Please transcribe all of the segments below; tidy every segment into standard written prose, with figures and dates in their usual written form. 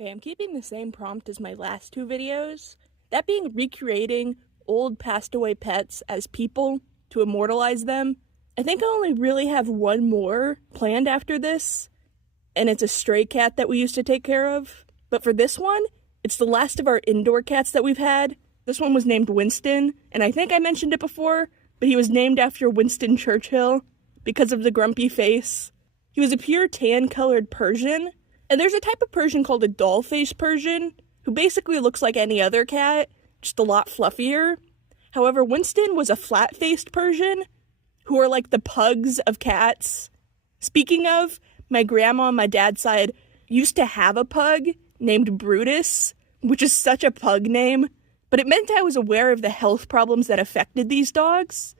Okay, I'm keeping the same prompt as my last two videos, that being recreating old passed away pets as people to immortalize them. I think I only really have one more planned after this, and it's a stray cat that we used to take care of. But for this one, it's the last of our indoor cats that we've had. This one was named Winston, and I think I mentioned it before, but he was named after Winston Churchill because of the grumpy face. He was a pure tan-colored Persian, and there's a type of Persian called a doll-faced Persian, who basically looks like any other cat, just a lot fluffier. However, Winston was a flat-faced Persian, who are like the pugs of cats. Speaking of, my grandma on my dad's side used to have a pug named Brutus, which is such a pug name, but it meant I was aware of the health problems that affected these dogs.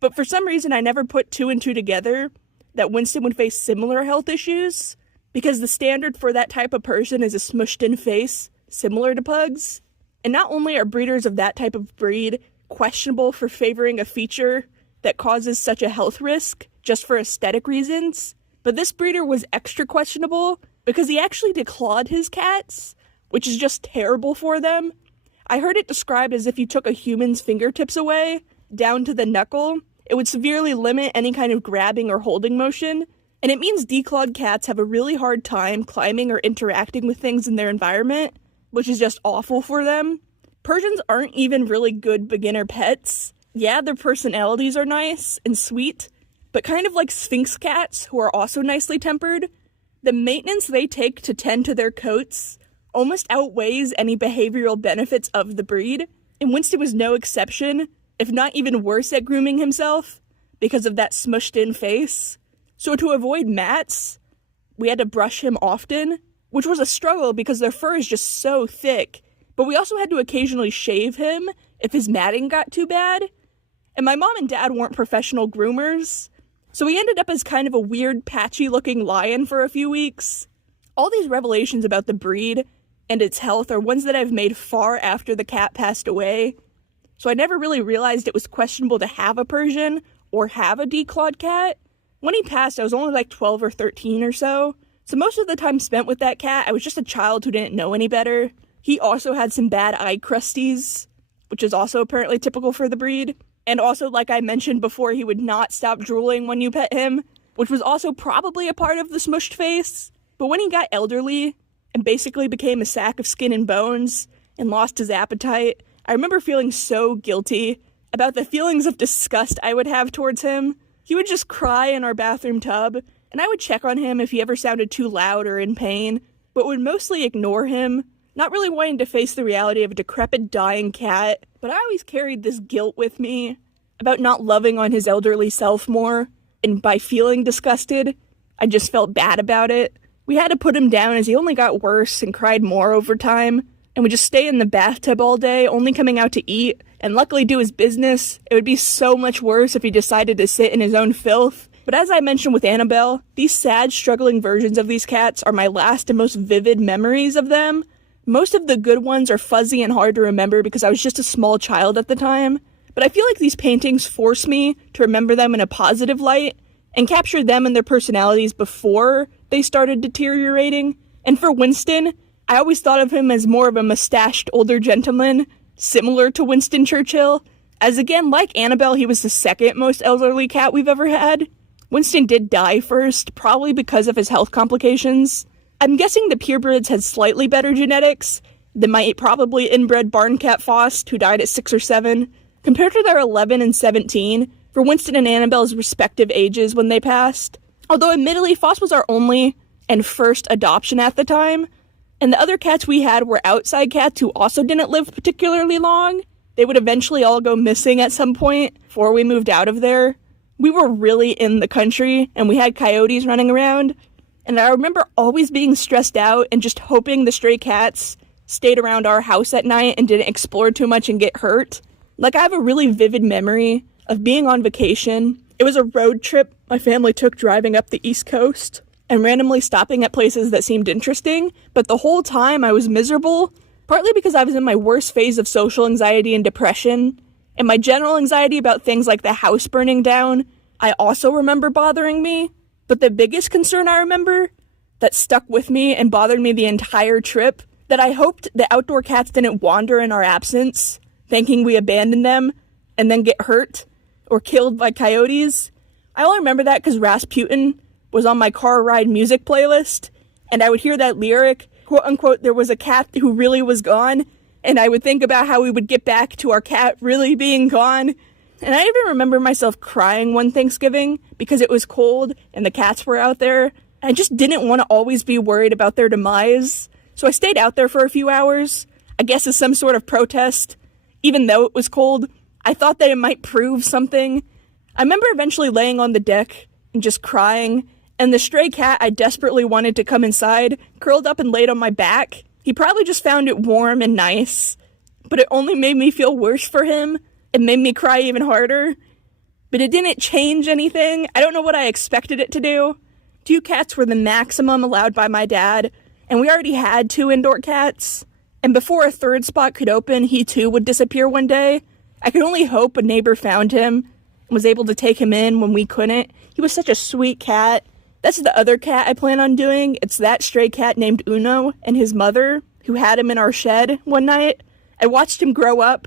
But for some reason, I never put two and two together that Winston would face similar health issues, because the standard for that type of person is a smushed-in face, similar to pugs. And not only are breeders of that type of breed questionable for favoring a feature that causes such a health risk just for aesthetic reasons, but this breeder was extra questionable because he actually declawed his cats, which is just terrible for them. I heard it described as if you took a human's fingertips away, down to the knuckle, it would severely limit any kind of grabbing or holding motion, and it means declawed cats have a really hard time climbing or interacting with things in their environment, which is just awful for them. Persians aren't even really good beginner pets. Yeah, their personalities are nice and sweet, but kind of like Sphinx cats, who are also nicely tempered, the maintenance they take to tend to their coats almost outweighs any behavioral benefits of the breed, and Winston was no exception, if not even worse at grooming himself, because of that smushed-in face. So to avoid mats, we had to brush him often, which was a struggle because their fur is just so thick, but we also had to occasionally shave him if his matting got too bad. And my mom and dad weren't professional groomers, so he ended up as kind of a weird, patchy-looking lion for a few weeks. All these revelations about the breed and its health are ones that I've made far after the cat passed away, so I never really realized it was questionable to have a Persian or have a declawed cat. When he passed, I was only like 12 or 13 or so most of the time spent with that cat, I was just a child who didn't know any better. He also had some bad eye crusties, which is also apparently typical for the breed. And also, like I mentioned before, he would not stop drooling when you pet him, which was also probably a part of the smushed face. But when he got elderly and basically became a sack of skin and bones and lost his appetite, I remember feeling so guilty about the feelings of disgust I would have towards him. He would just cry in our bathroom tub, and I would check on him if he ever sounded too loud or in pain, but would mostly ignore him, not really wanting to face the reality of a decrepit, dying cat. But I always carried this guilt with me about not loving on his elderly self more, and by feeling disgusted, I just felt bad about it. We had to put him down as he only got worse and cried more over time, and would just stay in the bathtub all day, only coming out to eat, and luckily do his business. It would be so much worse if he decided to sit in his own filth. But as I mentioned with Annabelle, these sad, struggling versions of these cats are my last and most vivid memories of them. Most of the good ones are fuzzy and hard to remember because I was just a small child at the time, but I feel like these paintings force me to remember them in a positive light and capture them and their personalities before they started deteriorating. And for Winston, I always thought of him as more of a mustached older gentleman, similar to Winston Churchill, as again, like Annabelle, he was the second most elderly cat we've ever had. Winston did die first, probably because of his health complications. I'm guessing the purebreds had slightly better genetics than my probably inbred barn cat Faust, who died at 6 or 7, compared to their 11 and 17, for Winston and Annabelle's respective ages when they passed. Although admittedly, Faust was our only and first adoption at the time, and the other cats we had were outside cats who also didn't live particularly long. They would eventually all go missing at some point before we moved out of there. We were really in the country, and we had coyotes running around, and I remember always being stressed out and just hoping the stray cats stayed around our house at night and didn't explore too much and get hurt. Like, I have a really vivid memory of being on vacation. It was a road trip my family took driving up the East Coast and randomly stopping at places that seemed interesting, but the whole time I was miserable, partly because I was in my worst phase of social anxiety and depression, and my general anxiety about things like the house burning down, I also remember bothering me. But the biggest concern I remember that stuck with me and bothered me the entire trip, that I hoped the outdoor cats didn't wander in our absence, thinking we abandoned them, and then get hurt or killed by coyotes. I only remember that because Rasputin was on my car ride music playlist, and I would hear that lyric, quote unquote, there was a cat who really was gone, and I would think about how we would get back to our cat really being gone. And I even remember myself crying one Thanksgiving because it was cold and the cats were out there. I just didn't want to always be worried about their demise. So I stayed out there for a few hours, I guess as some sort of protest. Even though it was cold, I thought that it might prove something. I remember eventually laying on the deck and just crying, and the stray cat I desperately wanted to come inside curled up and laid on my back. He probably just found it warm and nice, but it only made me feel worse for him. It made me cry even harder, but it didn't change anything. I don't know what I expected it to do. 2 cats were the maximum allowed by my dad, and we already had 2 indoor cats. And before a 3rd spot could open, he too would disappear one day. I could only hope a neighbor found him and was able to take him in when we couldn't. He was such a sweet cat. That's the other cat I plan on doing. It's that stray cat named Uno and his mother, who had him in our shed one night. I watched him grow up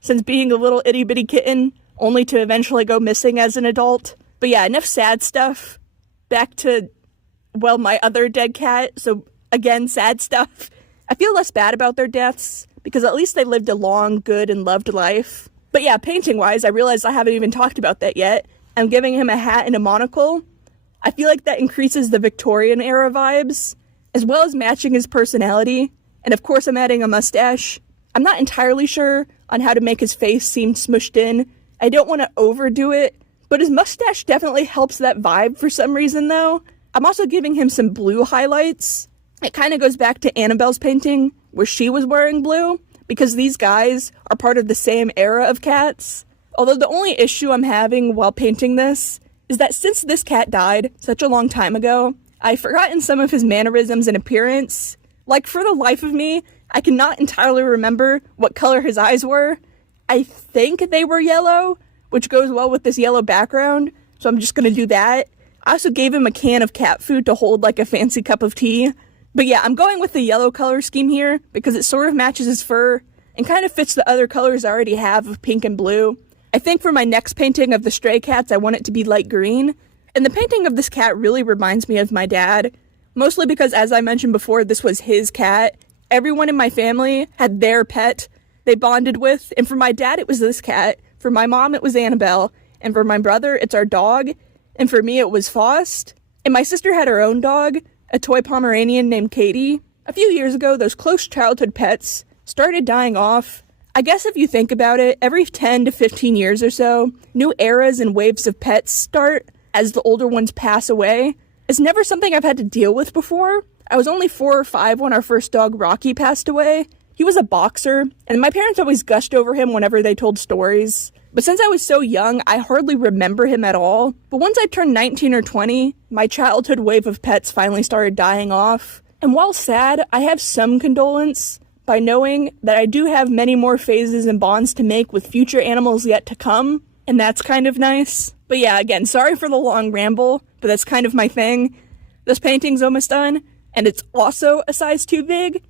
since being a little itty-bitty kitten, only to eventually go missing as an adult. But yeah, enough sad stuff. Back to, well, my other dead cat. So again, sad stuff. I feel less bad about their deaths, because at least they lived a long, good, and loved life. But yeah, painting-wise, I realized I haven't even talked about that yet. I'm giving him a hat and a monocle. I feel like that increases the Victorian-era vibes, as well as matching his personality. And of course, I'm adding a mustache. I'm not entirely sure on how to make his face seem smushed in. I don't want to overdo it, but his mustache definitely helps that vibe for some reason, though. I'm also giving him some blue highlights. It kind of goes back to Annabelle's painting, where she was wearing blue, because these guys are part of the same era of cats. Although the only issue I'm having while painting this is that since this cat died such a long time ago, I've forgotten some of his mannerisms and appearance. Like, for the life of me, I cannot entirely remember what color his eyes were. I think they were yellow, which goes well with this yellow background, so I'm just gonna do that. I also gave him a can of cat food to hold like a fancy cup of tea. But yeah, I'm going with the yellow color scheme here because it sort of matches his fur and kind of fits the other colors I already have of pink and blue. I think for my next painting of the stray cats, I want it to be light green. And the painting of this cat really reminds me of my dad, mostly because, as I mentioned before, this was his cat. Everyone in my family had their pet they bonded with, and for my dad, it was this cat. For my mom, it was Annabelle, and for my brother, it's our dog, and for me, it was Faust. And my sister had her own dog, a toy Pomeranian named Katie. A few years ago, those close childhood pets started dying off. I guess if you think about it, every 10 to 15 years or so, new eras and waves of pets start as the older ones pass away. It's never something I've had to deal with before. I was only 4 or 5 when our first dog, Rocky, passed away. He was a boxer, and my parents always gushed over him whenever they told stories. But since I was so young, I hardly remember him at all. But once I turned 19 or 20, my childhood wave of pets finally started dying off. And while sad, I have some condolence by knowing that I do have many more phases and bonds to make with future animals yet to come, and that's kind of nice. But yeah, again, sorry for the long ramble, but that's kind of my thing. This painting's almost done, and it's also a size too big.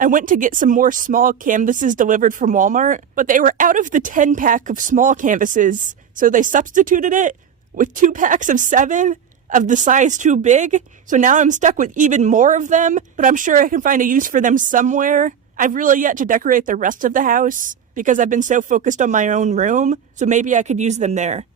I went to get some more small canvases delivered from Walmart, but they were out of the 10-pack of small canvases, so they substituted it with 2 packs of 7 of the size too big. So now I'm stuck with even more of them, but I'm sure I can find a use for them somewhere. I've really yet to decorate the rest of the house because I've been so focused on my own room, so maybe I could use them there.